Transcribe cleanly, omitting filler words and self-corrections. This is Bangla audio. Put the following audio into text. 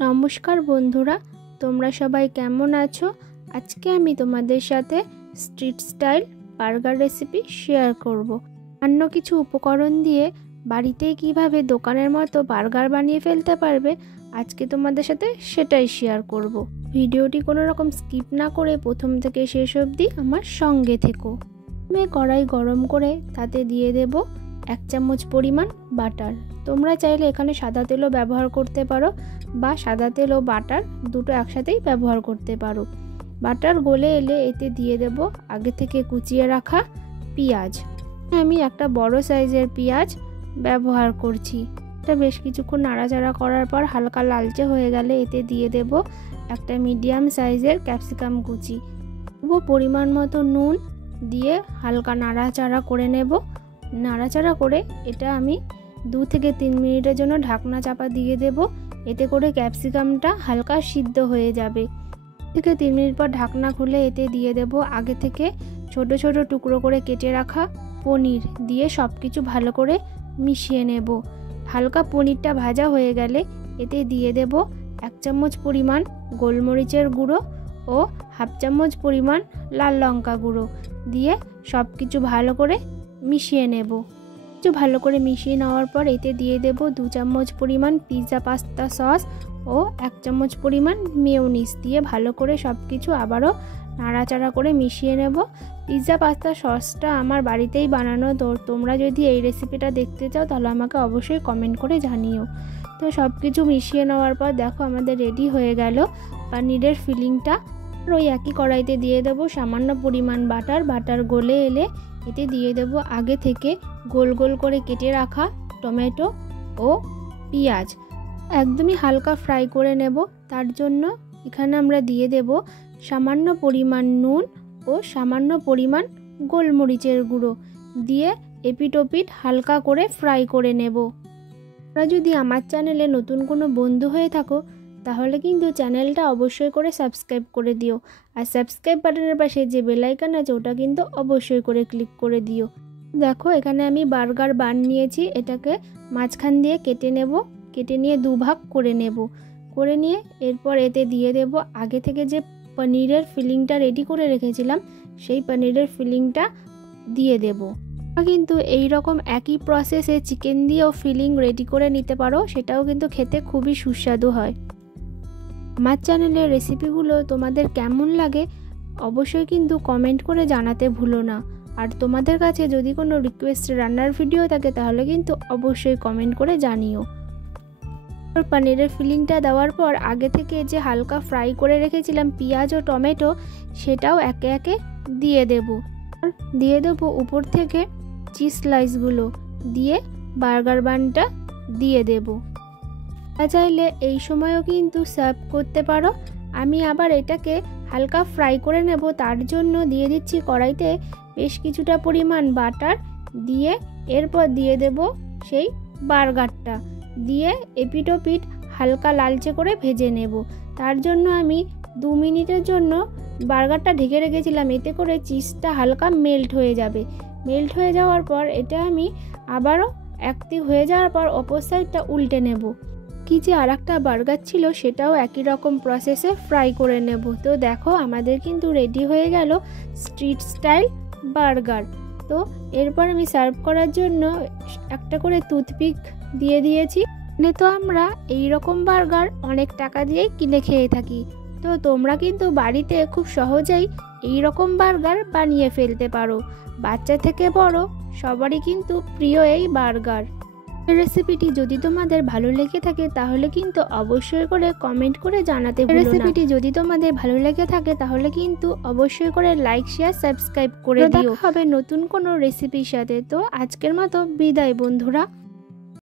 নমস্কার বন্ধুরা, তোমরা সবাই কেমন আছো? আজকে আমি তোমাদের সাথে street style burger recipe share করব। অন্য কিছু উপকরণ দিয়ে বাড়িতেই কিভাবে দোকানের মতো বার্গার বানিয়ে ফেলতে পারবে, আজকে তোমাদের সাথে সেটাই শেয়ার করব। ভিডিওটি কোনো রকম স্কিপ না করে প্রথম থেকে শেষ অবধি আমার সঙ্গে থেকো। আমি কড়াই গরম করে তাতে দিয়ে দেব 1 চামচ পরিমাণ বাটার। তোমরা চাইলে এখানে সাদা তেলও ব্যবহার করতে পারো বা সাদা তেল ও বাটার দুটো একসাথেই ব্যবহার করতে পারো। বাটার গলে এলে এতে দিয়ে দেব আগে থেকে কুচিয়ে রাখা পেঁয়াজ। আমি একটা বড় সাইজের পেঁয়াজ ব্যবহার করছি। এটা বেশ কিছুক্ষণ নাড়াচাড়া করার পর হালকা লালচে হয়ে গেলে এতে দিয়ে দেব একটা মিডিয়াম সাইজের ক্যাপসিকাম কুচি। পরিমাণ মতো নুন দিয়ে হালকা নাড়াচাড়া করে নেব। নাড়াচাড়া করে এটা আমি 2 থেকে 3 মিনিটের জন্য ঢাকনা চাপা দিয়ে দেব। এতে করে ক্যাপসিকামটা হালকা সিদ্ধ হয়ে যাবে। 2 থেকে 3 মিনিট পর ঢাকনা খুলে এতে দিয়ে দেব আগে থেকে ছোট ছোট টুকরো করে কেটে রাখা পনির দিয়ে সব কিছু ভালো করে মিশিয়ে নেব। হালকা পনিরটা ভাজা হয়ে গেলে এতে দিয়ে দেব 1 চামচ পরিমাণ গোলমরিচের গুঁড়ো ও 1/2 চামচ পরিমাণ লাল লঙ্কা গুঁড়ো দিয়ে সব কিছু ভালো করে মিশিয়ে নেব। একটু ভালো করে মিশিয়ে নেওয়ার পর এতে দিয়ে দেব 2 চামচ পরিমাণ পিৎজা পাস্তা সস ও 1 চামচ পরিমাণ মেয়োনিজ দিয়ে ভালো করে সব কিছু আবারও নাড়াচাড়া করে মিশিয়ে নেব। পিৎজা পাস্তা সসটা আমার বাড়িতেই বানানো, তো তোমরা যদি এই রেসিপিটা দেখতে চাও তাহলে আমাকে অবশ্যই কমেন্ট করে জানিও। তো সব কিছু মিশিয়ে নেওয়ার পর দেখো আমাদের রেডি হয়ে গেল পনিরের ফিলিংটা। ওই একই কড়াইতে দিয়ে দেবো সামান্য পরিমাণ বাটার গলে এলে এতে দিয়ে দেব আগে থেকে গোল গোল করে কেটে রাখা টমেটো ও পেঁয়াজ। একদমই হালকা ফ্রাই করে নেব। তার জন্য এখানে আমরা দিয়ে দেব সামান্য পরিমাণ নুন ও সামান্য পরিমাণ গোলমরিচের গুঁড়ো দিয়ে এপিট ওপিট হালকা করে ফ্রাই করে নেব। তোমরা যদি আমার চ্যানেলে নতুন কোনো বন্ধু হয়ে থাকো তাহলে কিন্তু চ্যানেলটা অবশ্যই করে সাবস্ক্রাইব করে দিও, আর সাবস্ক্রাইব বাটনের পাশে যে বেল আইকন আছে ওটা কিন্তু অবশ্যই করে ক্লিক করে দিও। দেখো এখানে আমি বার্গার বান নিয়েছি, এটাকে মাঝখান দিয়ে কেটে নেব। কেটে নিয়ে 2 ভাগ করে নেব। করে নিয়ে এরপর এতে দিয়ে দেব আগে থেকে যে পনিরের ফিলিংটা রেডি করে রেখেছিলাম সেই পনিরের ফিলিংটা দিয়ে দেব। কিন্তু এই রকম একই প্রসেসে চিকেন দিয়েও ফিলিং রেডি করে নিতে পারো, সেটাও কিন্তু খেতে খুবই সুস্বাদু হয়। আমার চ্যানেলের রেসিপিগুলো তোমাদের কেমন লাগে অবশ্যই কিন্তু কমেন্ট করে জানাতে ভুলো না। আর তোমাদের কাছে যদি কোনো রিকোয়েস্ট রান্নার ভিডিও থাকে তাহলে কিন্তু অবশ্যই কমেন্ট করে জানিও। পনিরের ফিলিংটা দেওয়ার পর আগে থেকে যে হালকা ফ্রাই করে রেখেছিলাম পেঁয়াজ ও টমেটো সেটাও একে একে দিয়ে দেব। দিয়ে দেবো উপর থেকে চিজ স্লাইসগুলো দিয়ে বার্গার বানটা দিয়ে দেব। চাইলে এই সময়ও কিন্তু সার্ভ করতে পারো। আমি আবার এটাকে হালকা ফ্রাই করে নেব, তার জন্য দিয়ে দিচ্ছি কড়াইতে বেশ কিছুটা পরিমাণ বাটার দিয়ে এরপর দিয়ে দেব সেই বার্গারটা দিয়ে এপিট ওপিট হালকা লালচে করে ভেজে নেব। তার জন্য আমি 2 মিনিটের জন্য বার্গারটা ঢেকে রেখেছিলাম, এতে করে চিজটা হালকা মেল্ট হয়ে যাবে। মেল্ট হয়ে যাওয়ার পর এটা আমি আবারও একদিক হয়ে যাওয়ার পর অপর সাইডটা উল্টে নেব। কি যে আর একটা বার্গার ছিল সেটাও একই রকম প্রসেসে ফ্রাই করে নেব। তো দেখো আমাদের কিন্তু রেডি হয়ে গেল স্ট্রিট স্টাইল বার্গার। তো এরপর আমি সার্ভ করার জন্য একটা করে টুথপিক দিয়ে দিয়েছি। তো আমরা এই রকম বার্গার অনেক টাকা দিয়েই কিনে খেয়ে থাকি, তো তোমরা কিন্তু বাড়িতে খুব সহজেই এই রকম বার্গার বানিয়ে ফেলতে পারো। বাচ্চা থেকে বড় সবারই কিন্তু প্রিয় এই বার্গার। রেসিপিটি যদি তোমাদের ভালো লেগে থাকে তাহলে কিন্তু অবশ্যই করে কমেন্ট করে জানাতে ভুলো না। রেসিপিটি যদি তোমাদের ভালো লেগে থাকে তাহলে কিন্তু অবশ্যই করে লাইক শেয়ার সাবস্ক্রাইব করে দিও। হবে নতুন কোনো রেসিপির সাথে। তো আজকের মতো বিদায় বন্ধুরা।